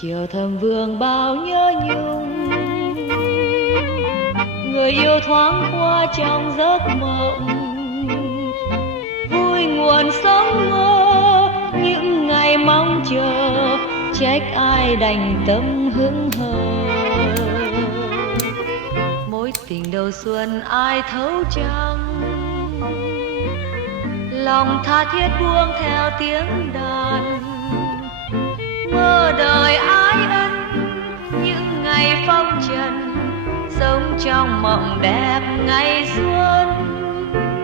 chiều thầm vương bao nhớ nhung, người yêu thoáng qua trong giấc mộng, vui nguồn sống mơ những ngày mong chờ, trách ai đành tâm hững hờ. Mối tình đầu xuân ai thấu chăng, lòng tha thiết buông theo tiếng đàn, mơ đời ái ân những ngày phong trần, sống trong mộng đẹp ngày xuân.